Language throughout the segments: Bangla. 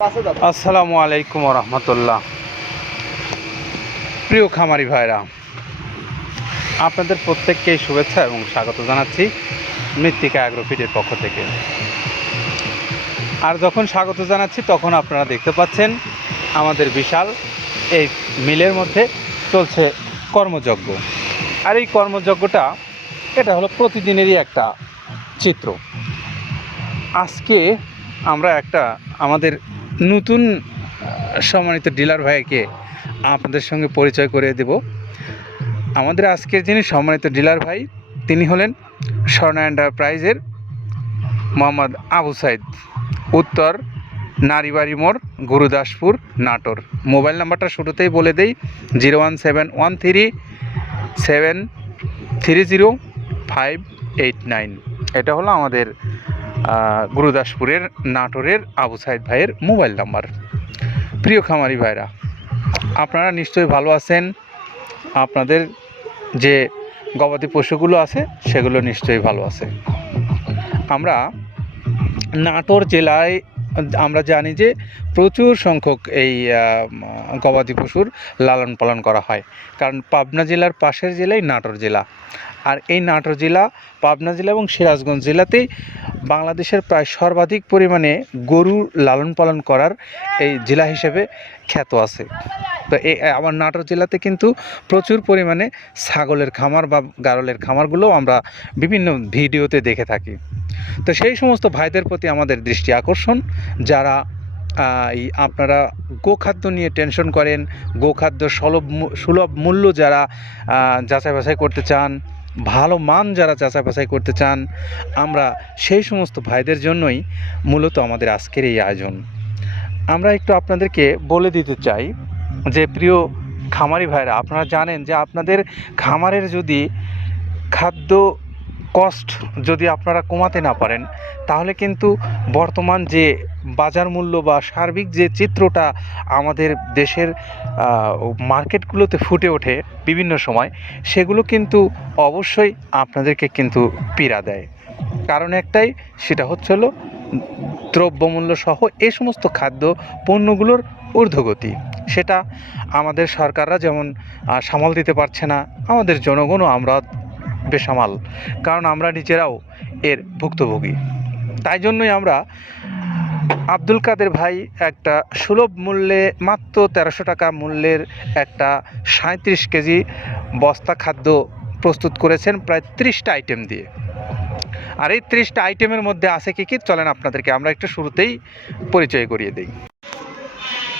আসসালামু আলাইকুম রহমতুল্লাহ। প্রিয় খামারি ভাইরা, আপনাদের প্রত্যেককেই শুভেচ্ছা এবং স্বাগত জানাচ্ছি মৃত্তিকা অ্যাগ্রোফিটের পক্ষ থেকে। আর যখন স্বাগত জানাচ্ছি, তখন আপনারা দেখতে পাচ্ছেন আমাদের বিশাল এই মিলের মধ্যে চলছে কর্মযজ্ঞ। আর এই কর্মযজ্ঞটা, এটা হলো প্রতিদিনেরই একটা চিত্র। আজকে আমরা একটা আমাদের নতুন সম্মানিত ডিলার ভাইকে আপনাদের সঙ্গে পরিচয় করে দেব। আমাদের আজকের যিনি সম্মানিত ডিলার ভাই, তিনি হলেন স্বর্ণা এন্টারপ্রাইজের মোহাম্মদ আবু সাইদ, উত্তর নারীবাড়ি মোড়, গুরুদাসপুর, নাটোর। মোবাইল নাম্বারটা শুরুতেই বলে দেই, zero one seven one three seven three zero five eight nine. এটা হলো আমাদের গুরুদাসপুরের নাটোরের আবু সাইদ ভাইয়ের মোবাইল নাম্বার। প্রিয় খামারি ভাইরা, আপনারা নিশ্চয়ই ভালো আছেন। আপনাদের যে গবাদি পশুগুলো আছে, সেগুলো নিশ্চয়ই ভালো আছে। আমরা নাটোর জেলায়, আমরা জানি যে প্রচুর সংখ্যক এই গবাদি পশুর লালন পালন করা হয়। কারণ পাবনা জেলার পাশের জেলাই নাটোর জেলা। আর এই নাটোর জেলা, পাবনা জেলা এবং সিরাজগঞ্জ জেলাতেই বাংলাদেশের প্রায় সর্বাধিক পরিমাণে গরু লালন পালন করার এই জেলা হিসেবে খ্যাত আছে। তো এই আমার নাটোর জেলাতে কিন্তু প্রচুর পরিমাণে ছাগলের খামার বা গারলের খামারগুলো আমরা বিভিন্ন ভিডিওতে দেখে থাকি। তো সেই সমস্ত ভাইদের প্রতি আমাদের দৃষ্টি আকর্ষণ, যারা এই আপনারা গোখাদ্য নিয়ে টেনশন করেন, গোখাদ্য সুলভ সুলভ মূল্য যারা যাচাই বাছাই করতে চান ভালো মান যারা যাচাই বাছাই করতে চান, আমরা সেই সমস্ত ভাইদের জন্যই মূলত আমাদের আজকের এই আয়োজন। আমরা একটু আপনাদেরকে বলে দিতে চাই যে, প্রিয় খামারি ভাইরা আপনারা জানেন যে, আপনাদের খামারের যদি খাদ্য কস্ট যদি আপনারা কমাতে না পারেন, তাহলে কিন্তু বর্তমান যে বাজার মূল্য বা সার্বিক যে চিত্রটা আমাদের দেশের মার্কেটগুলোতে ফুটে ওঠে বিভিন্ন সময়, সেগুলো কিন্তু অবশ্যই আপনাদেরকে কিন্তু পীড়া দেয়। কারণ একটাই, সেটা হচ্ছে হলো দ্রব্যমূল্য সহ এই সমস্ত খাদ্য পণ্যগুলোর ঊর্ধ্বগতি। সেটা আমাদের সরকাররা যেমন সামাল দিতে পারছে না, আমাদের জনগণও আমরা বেসামাল, কারণ আমরা নিজেরাও এর ভুক্তভোগী। তাই জন্যই আমরা আব্দুল কাদের ভাই একটা সুলভ মূল্যে মাত্র তেরোশো টাকা মূল্যের একটা সাঁত্রিশ কেজি বস্তা খাদ্য প্রস্তুত করেছেন প্রায় ত্রিশটা আইটেম দিয়ে। আর এই ত্রিশটা আইটেমের মধ্যে আছে কি কি? চলেন আপনাদেরকে আমরা একটু শুরুতেই পরিচয় করিয়ে দিই।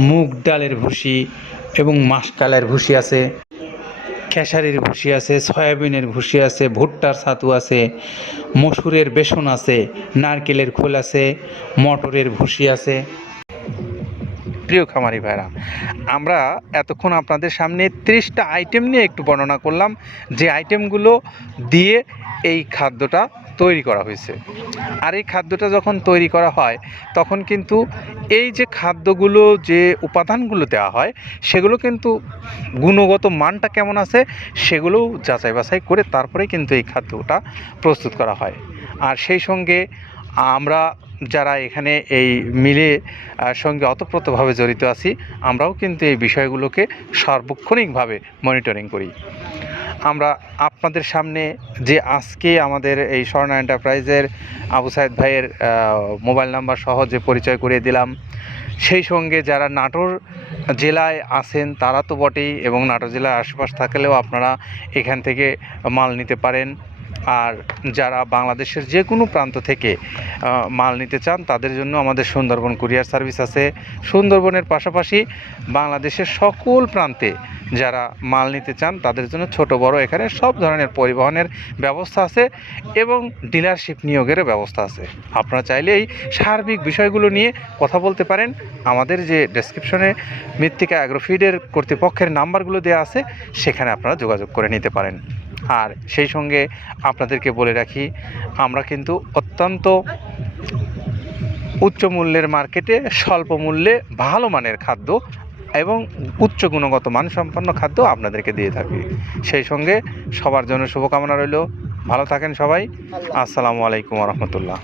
মুগ ডালের ভুসি এবং মাসকালের ভুসি আছে, খেসারির ভুসি আছে, সয়াবিনের ভুসি আছে, ভুট্টার ছাতু আছে, মসুরের বেসন আছে, নারকেলের খোল আছে, মটরের ভুসি আছে। প্রিয় খামারি ভাইরা, আমরা এতক্ষণ আপনাদের সামনে ত্রিশটা আইটেম নিয়ে একটু বর্ণনা করলাম। যে আইটেমগুলো দিয়ে এই খাদ্যটা তৈরি করা হয়েছে। আর এই খাদ্যটা যখন তৈরি করা হয়, তখন কিন্তু এই যে খাদ্যগুলো, যে উপাদানগুলো দেওয়া হয়, সেগুলো কিন্তু গুণগত মানটা কেমন আছে, সেগুলোও যাচাই বাছাই করে তারপরে কিন্তু এই খাদ্যটা প্রস্তুত করা হয়। আর সেই সঙ্গে আমরা যারা এখানে এই মিলে সঙ্গে অতপ্রতভাবে জড়িত আছি, আমরাও কিন্তু এই বিষয়গুলোকে সার্বক্ষণিকভাবে মনিটরিং করি। আমরা আপনাদের সামনে যে আজকে আমাদের এই স্বর্ণা এন্টারপ্রাইজের আবু সাহেদ ভাইয়ের মোবাইল নাম্বার সহ যে পরিচয় করিয়ে দিলাম, সেই সঙ্গে যারা নাটোর জেলায় আসেন তারা তো বটেই এবং নাটোর জেলার আশেপাশ থাকলেও আপনারা এখান থেকে মাল নিতে পারেন। আর যারা বাংলাদেশের যে কোনো প্রান্ত থেকে মাল নিতে চান, তাদের জন্য আমাদের সুন্দরবন কুরিয়ার সার্ভিস আছে। সুন্দরবনের পাশাপাশি বাংলাদেশের সকল প্রান্তে যারা মাল নিতে চান, তাদের জন্য ছোট, বড় এখানে সব ধরনের পরিবহনের ব্যবস্থা আছে এবং ডিলারশিপ নিয়োগেরও ব্যবস্থা আছে। আপনারা চাইলে এই সার্বিক বিষয়গুলো নিয়ে কথা বলতে পারেন। আমাদের যে ডেসক্রিপশনে মৃত্তিকা অ্যাগ্রোফিডের কর্তৃপক্ষের নাম্বারগুলো দেওয়া আছে, সেখানে আপনারা যোগাযোগ করে নিতে পারেন। আর সেই সঙ্গে আপনাদেরকে বলে রাখি, আমরা কিন্তু অত্যন্ত উচ্চ মূল্যের মার্কেটে স্বল্প মূল্যে ভালো মানের খাদ্য এবং উচ্চ গুণগত মানসম্পন্ন খাদ্য আপনাদেরকে দিয়ে থাকি। সেই সঙ্গে সবার জন্য শুভকামনা রইল। ভালো থাকেন সবাই। আসসালামু আলাইকুম রহমতুল্লাহ।